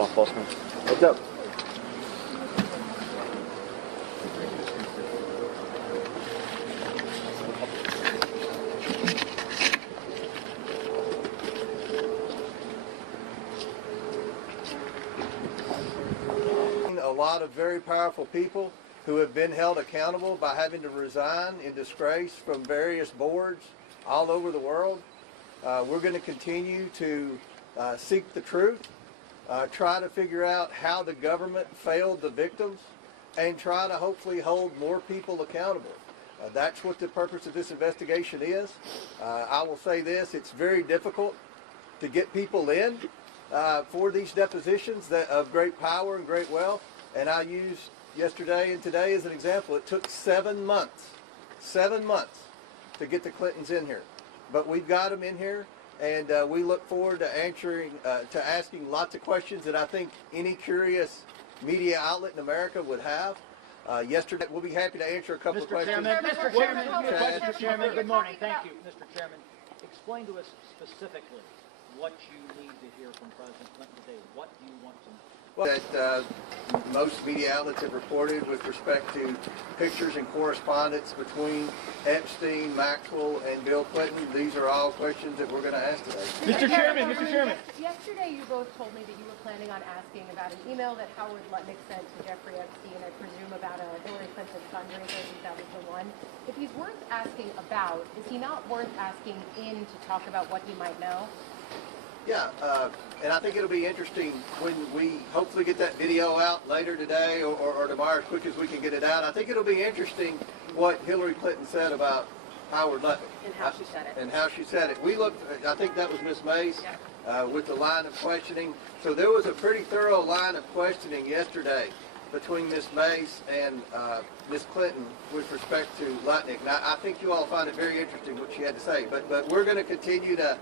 law enforcement. What's up? A lot of very powerful people who have been held accountable by having to resign in disgrace from various boards all over the world. We're going to continue to seek the truth, try to figure out how the government failed the victims, and try to hopefully hold more people accountable. That's what the purpose of this investigation is. I will say this, it's very difficult to get people in for these depositions of great power and great wealth. And I used yesterday and today as an example. It took 7 months to get the Clintons in here. But we've got them in here, and we look forward to asking lots of questions that I think any curious media outlet in America would have. Yesterday, we'll be happy to answer a couple of questions. Mr. Chairman, good morning. Thank you, Mr. Chairman. Explain to us specifically what you need to hear from President Clinton today. What do you want to know? Well, that most media outlets have reported with respect to pictures and correspondence between Epstein, Maxwell, and Bill Clinton. These are all questions that we're going to ask today. Mr. Chairman. Yesterday you both told me that you were planning on asking about an email that Howard Lutnick sent to Jeffrey Epstein, I presume about a Hillary Clinton fundraiser. I think that was the one. If he's worth asking about, is he not worth asking in to talk about what he might know? Yeah, and I think it'll be interesting when we hopefully get that video out later today or tomorrow as quick as we can get it out. I think it'll be interesting what Hillary Clinton said about Howard Lutnick. And how she said it. And how she said it. We looked, I think that was Miss Mace, with the line of questioning. So there was a pretty thorough line of questioning yesterday between Miss Mace and Miss Clinton with respect to Lutnick. Now, I think you all find it very interesting what she had to say. But we're going to continue to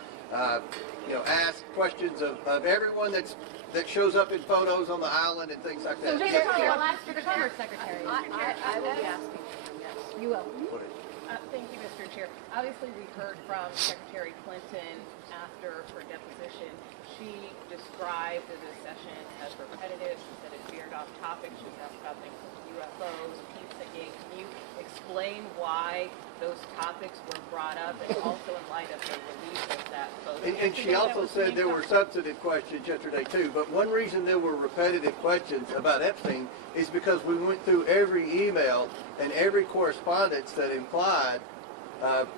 ask questions of everyone that shows up in photos on the island and things like that. So I'll ask the Commerce Secretary. I will be asking him, yes. You will. Thank you, Mr. Chair. Obviously, we heard from Secretary Clinton after her deposition. She described the session as repetitive. She said it veered off topic. She was asked about things like UFOs, Pizzagate. Can you explain why those topics were brought up, and also in light of the release of that photo? And she also said there were substantive questions yesterday too, but one reason there were repetitive questions about Epstein is because we went through every email and every correspondence that implied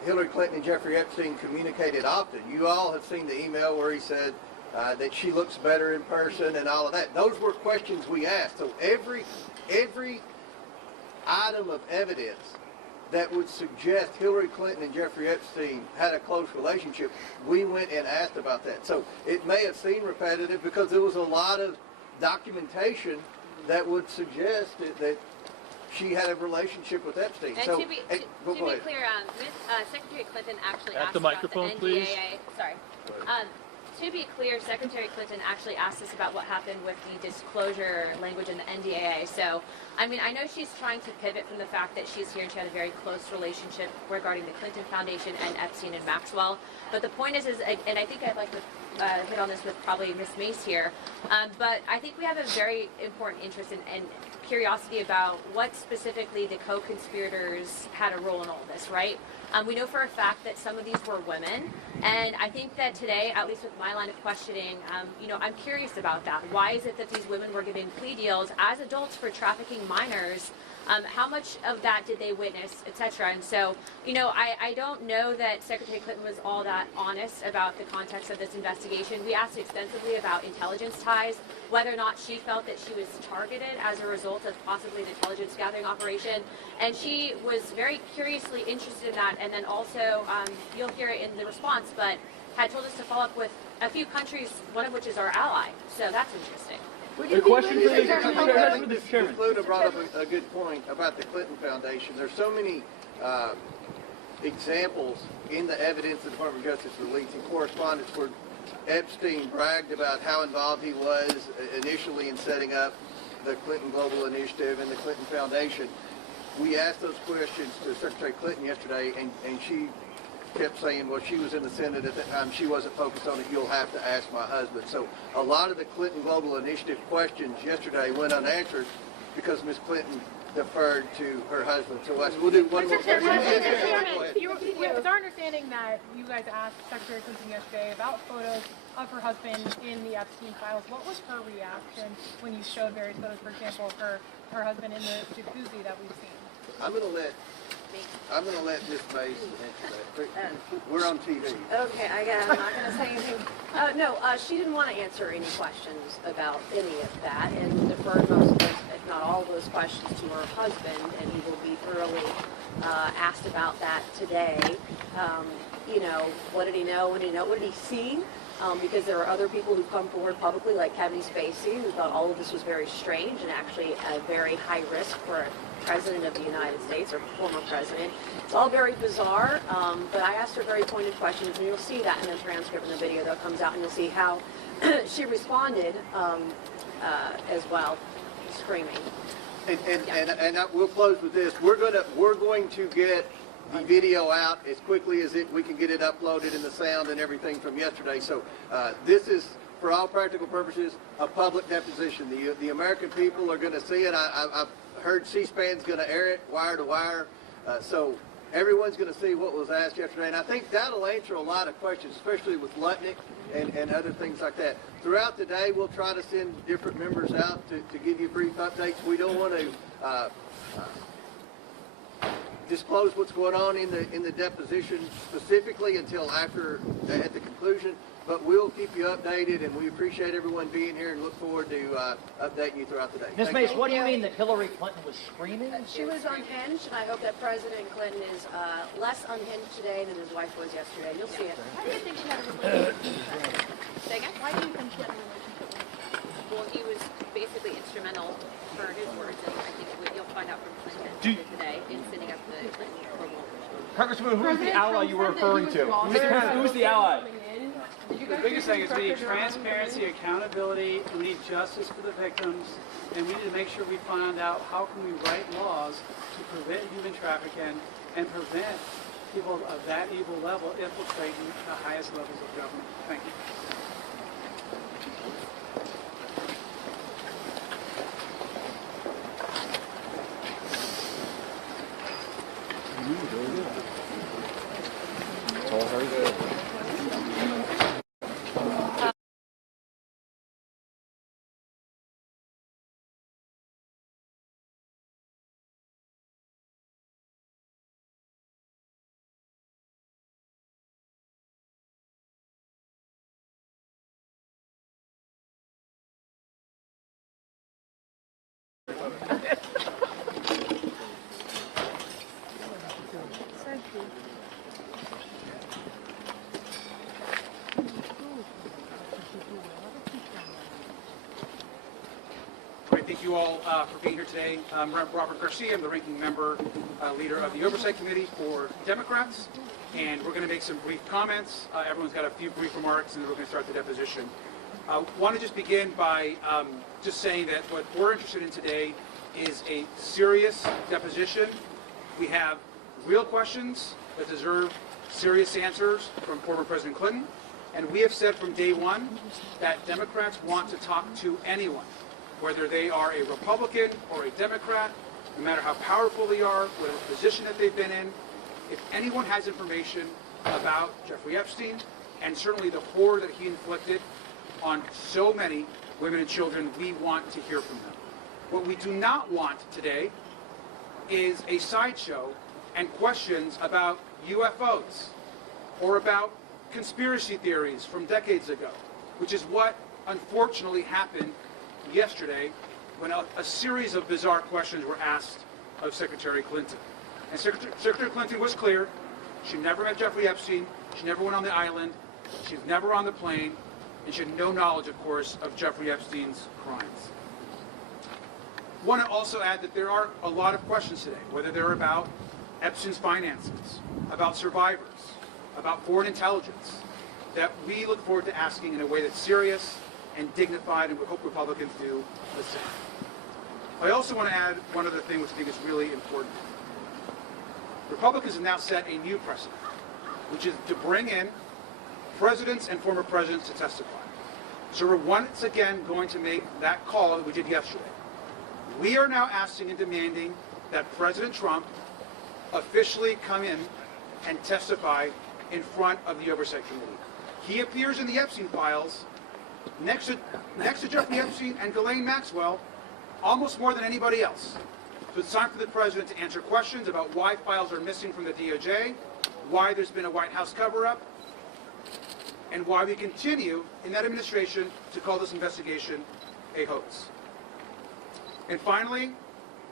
Hillary Clinton and Jeffrey Epstein communicated often. You all have seen the email where he said that she looks better in person and all of that. Those were questions we asked. So every item of evidence that would suggest Hillary Clinton and Jeffrey Epstein had a close relationship, we went and asked about that. So it may have seemed repetitive because there was a lot of documentation that would suggest that she had a relationship with Epstein. And so, to be clear, Secretary Clinton actually asked the microphone, about the NDAA. please. Sorry. To be clear, Secretary Clinton actually asked us about what happened with the disclosure language in the NDAA. So, I mean, I know she's trying to pivot from the fact that she's here and she had a very close relationship regarding the Clinton Foundation and Epstein and Maxwell. But the point is, and I think I'd like to hit on this with probably Miss Mace here, but I think we have a very important interest and curiosity about what specifically the co-conspirators had a role in all this, right? We know for a fact that some of these were women, and I think that today, at least with my line of questioning, I'm curious about that. Why is it that these women were given plea deals as adults for trafficking minors? How much of that did they witness, etc.? And so, I don't know that Secretary Clinton was all that honest about the context of this investigation. We asked extensively about intelligence ties, whether or not she felt that she was targeted as a result of possibly an intelligence gathering operation. And she was very curiously interested in that. And then also, you'll hear it in the response, but had told us to follow up with a few countries, one of which is our ally. So that's interesting. A question for the Chairman. Pluto brought up a good point about the Clinton Foundation. There's so many examples in the evidence the Department of Justice released in correspondence where Epstein bragged about how involved he was initially in setting up the Clinton Global Initiative and the Clinton Foundation. We asked those questions to Secretary Clinton yesterday, and she kept saying, well, she was in the Senate at that time, she wasn't focused on it, you'll have to ask my husband. So a lot of the Clinton Global Initiative questions yesterday went unanswered because Ms. Clinton deferred to her husband. So we'll do one more question. It's our understanding that you guys asked Secretary Clinton yesterday about photos of her husband in the Epstein files. What was her reaction when you showed various photos, for example, of her husband in the jacuzzi that we've seen? I'm going to let Ms. Mays answer that. We're on TV. Okay, I'm not going to say anything. No, she didn't want to answer any questions about any of that and deferred most of those, if not all of those questions to her husband, and he will be thoroughly asked about that today. You know, what did he know? What did he see? Because there are other people who've come forward publicly, like Kevin Spacey, who thought all of this was very strange and actually a very high risk for a president of the United States or former president. It's all very bizarre, but I asked her very pointed questions, and you'll see that in the transcript and the video that comes out, and you'll see how she responded as well, screaming. And we'll close with this. We're going to get the video out as quickly as we can get it uploaded and the sound and everything from yesterday. So this is, for all practical purposes, a public deposition. The American people are going to see it. I've heard C-SPAN's going to air it wire to wire. So everyone's going to see what was asked yesterday. And I think that'll answer a lot of questions, especially with Lutnick and other things like that. Throughout the day, we'll try to send different members out to give you brief updates. We don't want to disclose what's going on in the deposition specifically until at the conclusion, but we'll keep you updated, and we appreciate everyone being here and look forward to updating you throughout the day. Ms. Mace, what do you mean that Hillary Clinton was screaming? She was unhinged, and I hope that President Clinton is less unhinged today than his wife was yesterday. You'll see it. Why do you think she had a relationship? Say again? Why do you think she had a relationship with? Well, he was basically instrumental for his words, and I think you'll find out from Clinton today in setting up the Clinton global. Congressman, who's the ally you were referring to? Who's the ally? The biggest thing is we need transparency, accountability, we need justice for the victims, and we need to make sure we find out how can we write laws to prevent human trafficking and prevent people of that evil level infiltrating the highest levels of government. Thank you. Thank you all for being here today. I'm Robert Garcia. I'm the ranking member, leader of the Oversight Committee for Democrats, and we're going to make some brief comments. Everyone's got a few brief remarks, and then we're going to start the deposition. I want to just begin by just saying that what we're interested in today is a serious deposition. We have real questions that deserve serious answers from former President Clinton, and we have said from day one that Democrats want to talk to anyone, whether they are a Republican or a Democrat, no matter how powerful they are, whatever position that they've been in. If anyone has information about Jeffrey Epstein, and certainly the horror that he inflicted on so many women and children, we want to hear from them. What we do not want today is a sideshow and questions about UFOs or about conspiracy theories from decades ago, which is what unfortunately happened yesterday when a series of bizarre questions were asked of Secretary Clinton. And Secretary Clinton was clear. She never met Jeffrey Epstein. She never went on the island. She was never on the plane. And she had no knowledge, of course, of Jeffrey Epstein's crimes. I want to also add that there are a lot of questions today, whether they're about Epstein's finances, about survivors, about foreign intelligence, that we look forward to asking in a way that's serious and dignified, and we hope Republicans do the same. I also want to add one other thing which I think is really important. Republicans have now set a new precedent. which is to bring in presidents and former presidents to testify. So we're once again going to make that call that we did yesterday. We are now asking and demanding that President Trump officially come in and testify in front of the Oversight Committee. He appears in the Epstein files next to Jeffrey Epstein and Ghislaine Maxwell almost more than anybody else. So it's time for the President to answer questions about why files are missing from the DOJ, why there's been a White House cover-up, and why we continue in that administration to call this investigation a hoax. And finally,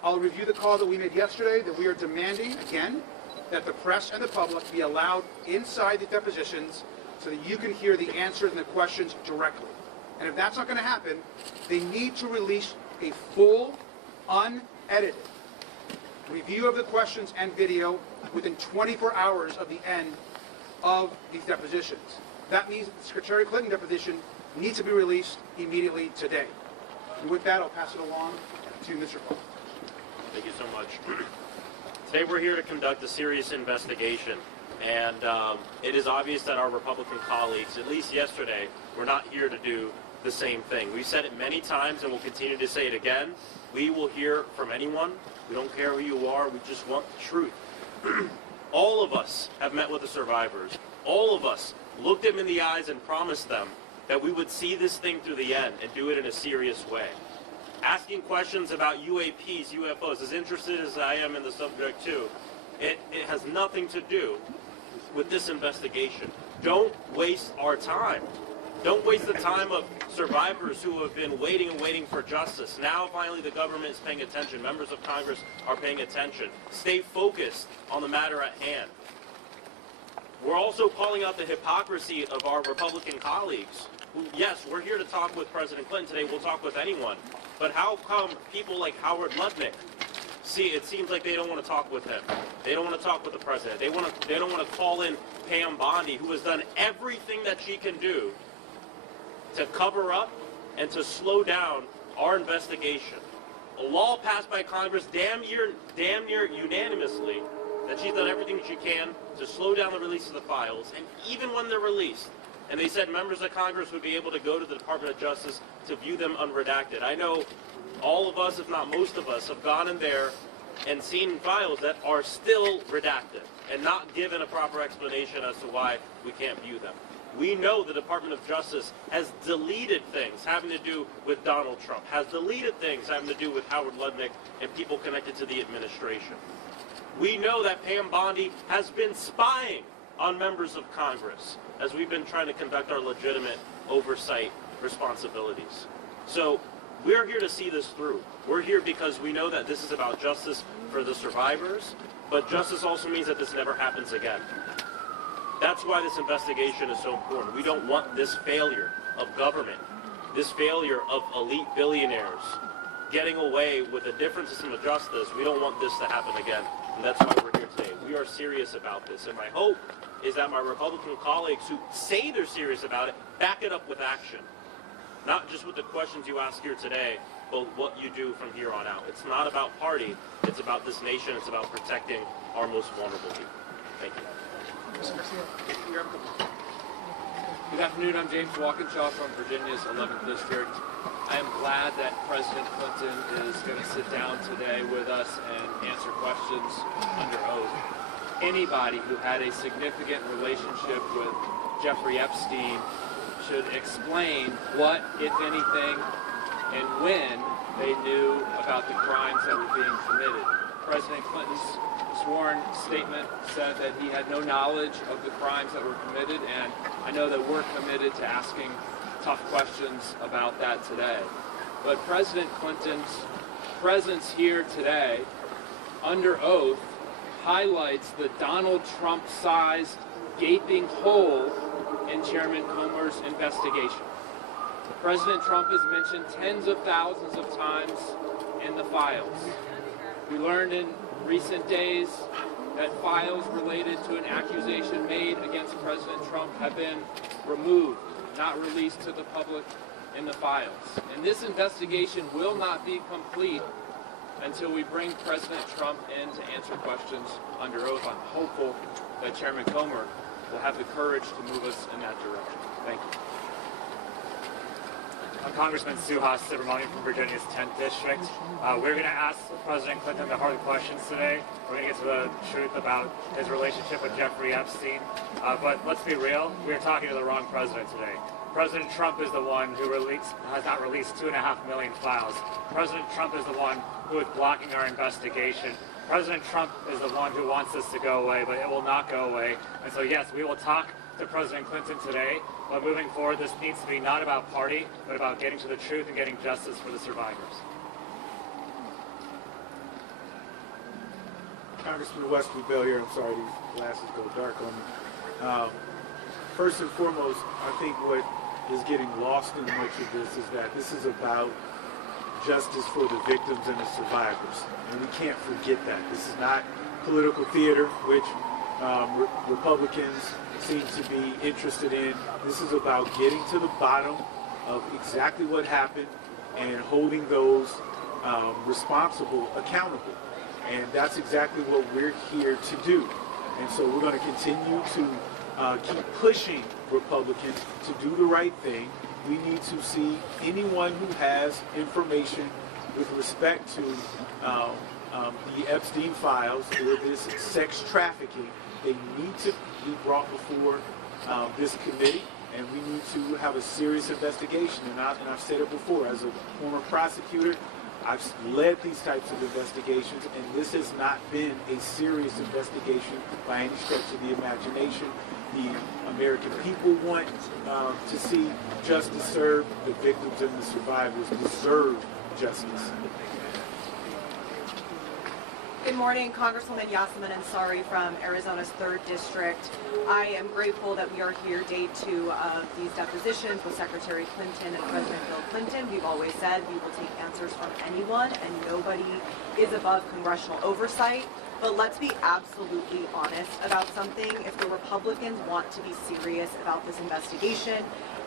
I'll review the call that we made yesterday that we are demanding, again, that the press and the public be allowed inside the depositions so that you can hear the answers and the questions directly. And if that's not going to happen, they need to release a full, unedited review of the questions and video within 24 hours of the end of these depositions. That means the Secretary Clinton deposition needs to be released immediately today. And with that, I'll pass it along to Mr. Clark. Thank you so much. Today we're here to conduct a serious investigation, and it is obvious that our Republican colleagues, at least yesterday, were not here to do the same thing. We've said it many times and we'll continue to say it again. We will hear from anyone. We don't care who you are. We just want the truth. All of us have met with the survivors. All of us looked them in the eyes and promised them that we would see this thing through the end and do it in a serious way. Asking questions about UAPs, UFOs, as interested as I am in the subject too, it has nothing to do with this investigation. Don't waste our time. Don't waste the time of survivors who have been waiting and waiting for justice. Now finally the government is paying attention. Members of Congress are paying attention. Stay focused on the matter at hand. We're also calling out the hypocrisy of our Republican colleagues. Who, yes, we're here to talk with President Clinton today. We'll talk with anyone. But how come people like Howard Lutnick, see, it seems like they don't want to talk with him. They don't want to talk with the president. They don't want to call in Pam Bondi, who has done everything that she can do to cover up and to slow down our investigation. A law passed by Congress damn near unanimously that she's done everything she can to slow down the release of the files, and even when they're released, and they said members of Congress would be able to go to the Department of Justice to view them unredacted. I know all of us, if not most of us, have gone in there and seen files that are still redacted and not given a proper explanation as to why we can't view them. We know the Department of Justice has deleted things having to do with Donald Trump, has deleted things having to do with Howard Lutnick and people connected to the administration. We know that Pam Bondi has been spying on members of Congress as we've been trying to conduct our legitimate oversight responsibilities. So we're here to see this through. We're here because we know that this is about justice for the survivors, but justice also means that this never happens again. That's why this investigation is so important. We don't want this failure of government, this failure of elite billionaires getting away with a different system of justice. We don't want this to happen again. And that's why we're here today. We are serious about this. And my hope is that my Republican colleagues who say they're serious about it, back it up with action. Not just with the questions you ask here today, but what you do from here on out. It's not about party. It's about this nation. It's about protecting our most vulnerable people. Thank you. Good afternoon. I'm James Walkinshaw from Virginia's 11th District. I am glad that President Clinton is going to sit down today with us and answer questions under oath. Anybody who had a significant relationship with Jeffrey Epstein should explain what, if anything, and when they knew about the crimes that were being committed. President Clinton's sworn statement said that he had no knowledge of the crimes that were committed, and I know that we're committed to asking tough questions about that today. But President Clinton's presence here today, under oath, highlights the Donald Trump-sized gaping hole in Chairman Comer's investigation. President Trump is mentioned tens of thousands of times in the files. We learned in recent days that files related to an accusation made against President Trump have been removed, not released to the public in the files. And this investigation will not be complete until we bring President Trump in to answer questions under oath. I'm hopeful that Chairman Comer will have the courage to move us in that direction. Thank you. I'm Congressman Suhas Subramanian from Virginia's 10th District. We're going to ask President Clinton the hard questions today. We're going to get to the truth about his relationship with Jeffrey Epstein. But let's be real, we're talking to the wrong president today. President Trump is the one who has not released 2.5 million files. President Trump is the one who is blocking our investigation. President Trump is the one who wants this to go away, but it will not go away. And so yes, we will talk to President Clinton today, but moving forward, this needs to be not about party, but about getting to the truth and getting justice for the survivors. Congressman Wesley Bell here. I'm sorry, these glasses go dark on me. First and foremost, I think what is getting lost in much of this is that this is about justice for the victims and the survivors. And we can't forget that. This is not political theater, which Republicans seem to be interested in. This is about getting to the bottom of exactly what happened and holding those responsible accountable. And that's exactly what we're here to do. And so we're going to continue to keep pushing Republicans to do the right thing. We need to see anyone who has information with respect to the Epstein files or this sex trafficking. They need to be brought before this committee, and we need to have a serious investigation. And I've said it before, as a former prosecutor, I've led these types of investigations, and this has not been a serious investigation by any stretch of the imagination. The American people want to see justice served. The victims and the survivors deserve justice. Good morning, Congresswoman Yasmin Ansari from Arizona's 3rd District. I am grateful that we are here day 2 of these depositions with Secretary Clinton and President Bill Clinton. We've always said we will take answers from anyone, and nobody is above congressional oversight. But let's be absolutely honest about something. If the Republicans want to be serious about this investigation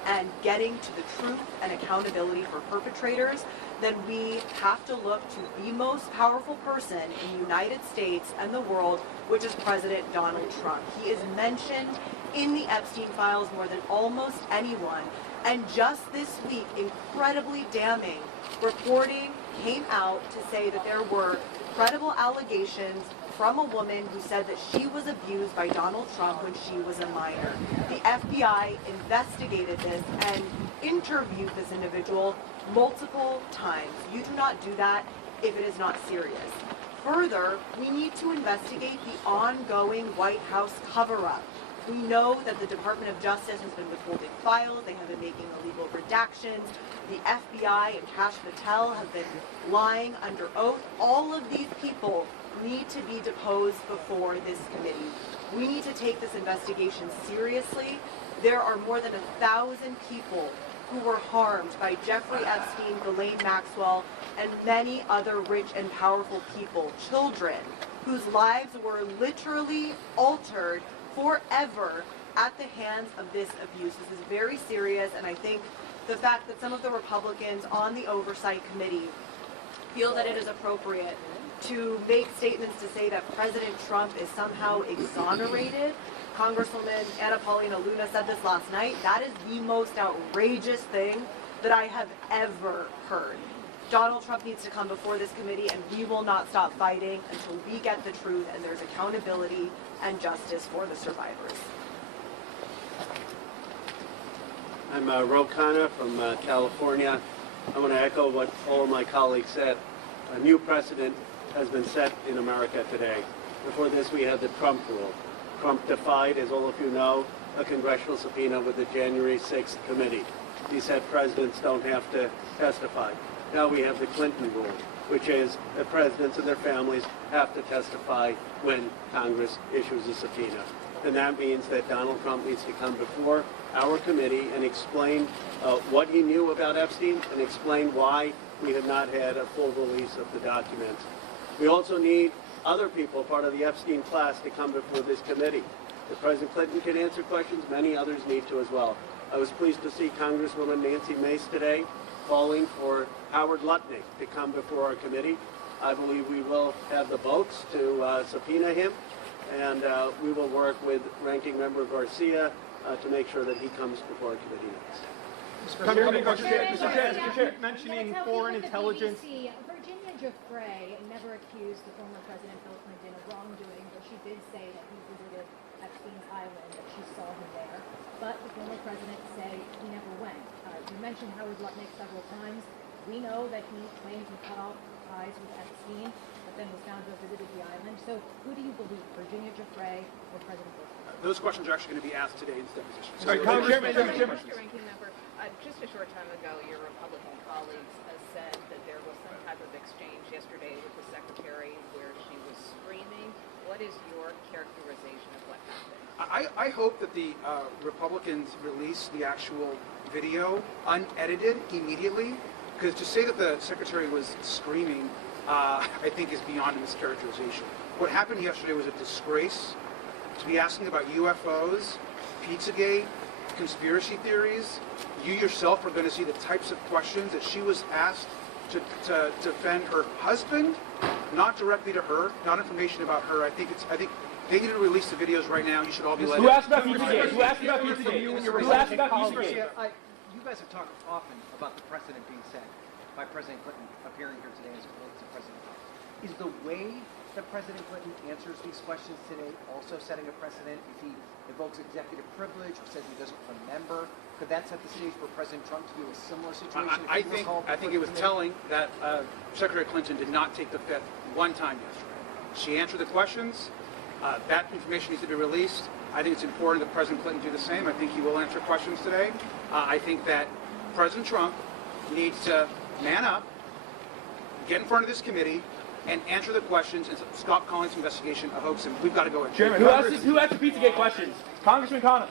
and getting to the truth and accountability for perpetrators, then we have to look to the most powerful person in the United States and the world, which is President Donald Trump. He is mentioned in the Epstein files more than almost anyone. And just this week, incredibly damning reporting came out to say that there were credible allegations from a woman who said that she was abused by Donald Trump when she was a minor. The FBI investigated this and interviewed this individual multiple times. You do not do that if it is not serious. Further, we need to investigate the ongoing White House cover-up. We know that the Department of Justice has been withholding files, they have been making illegal redactions, the FBI and Kash Patel have been lying under oath. All of these people need to be deposed before this committee. We need to take this investigation seriously. There are more than 1,000 people who were harmed by Jeffrey Epstein, Ghislaine Maxwell, and many other rich and powerful people, children, whose lives were literally altered forever at the hands of this abuse. This is very serious, and I think the fact that some of the Republicans on the Oversight Committee feel that it is appropriate to make statements to say that President Trump is somehow exonerated. Congresswoman Anna Paulina Luna said this last night. That is the most outrageous thing that I have ever heard. Donald Trump needs to come before this committee, and we will not stop fighting until we get the truth and there's accountability and justice for the survivors. I'm Ro Khanna from California. I want to echo what all of my colleagues said. A new precedent has been set in America today. Before this, we had the Trump rule. Trump defied, as all of you know, a congressional subpoena with the January 6th committee. He said presidents don't have to testify. Now we have the Clinton rule, which is that presidents and their families have to testify when Congress issues a subpoena. And that means that Donald Trump needs to come before our committee and explain what he knew about Epstein and explain why we have not had a full release of the documents. We also need other people, part of the Epstein class, to come before this committee. If President Clinton can answer questions, many others need to as well. I was pleased to see Congresswoman Nancy Mace today calling for Howard Lutnick to come before our committee. I believe we will have the votes to subpoena him, and we will work with Ranking Member Garcia to make sure that he comes before our committee next. Mr. Chair, mentioning foreign intelligence. Virginia Giuffre never accused the former President Bill Clinton of wrongdoing, but she did say that he visited Epstein's Island, that she saw him there. But the former president said he never went. You mentioned Howard Lutnick several times. We know that he claimed he cut off ties with Epstein, but then was found to have visited the island. So who do you believe, Virginia Giuffre or President Bill Clinton? Those questions are actually going to be asked today in this deposition. Mr. Ranking Member, just a short time ago, your Republican colleagues said that there was some type of exchange yesterday with the Secretary where she was screaming. What is your characterization of what happened? I hope that the Republicans release the actual video unedited immediately, because to say that the Secretary was screaming, I think is beyond a mischaracterization. What happened yesterday was a disgrace. To be asking about UFOs, Pizzagate, conspiracy theories, you yourself are going to see the types of questions that she was asked to defend her husband, not directly to her, not information about her. I think they need to release the videos right now. You should all be let. Who asked about Pizzagate? Who asked about Pizzagate? Who asked about Pizzagate? You guys have talked often about the precedent being set by President Clinton appearing here today as opposed to President Trump. Is the way that President Clinton answers these questions today also setting a precedent? If he invokes executive privilege or says he doesn't remember, could that set the stage for President Trump to do a similar situation? I think it was telling that Secretary Clinton did not take the fifth one time yesterday. She answered the questions. That information needs to be released. I think it's important that President Clinton do the same. I think he will answer questions today. I think that President Trump needs to man up, get in front of this committee, and answer the questions and stop calling this investigation a hoax. And we've got to go in. Chairman, who asked the Pizzagate questions? Congressman Connor.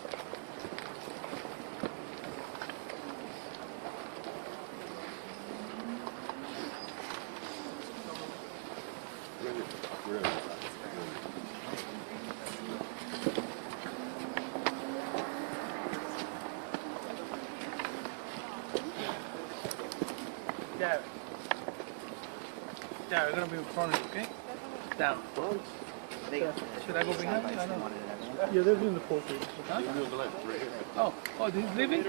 Yeah, we're going to be in front of you, okay? Down. Should I go bring him? Yeah, they're doing the poll. Huh? Oh, he's leaving?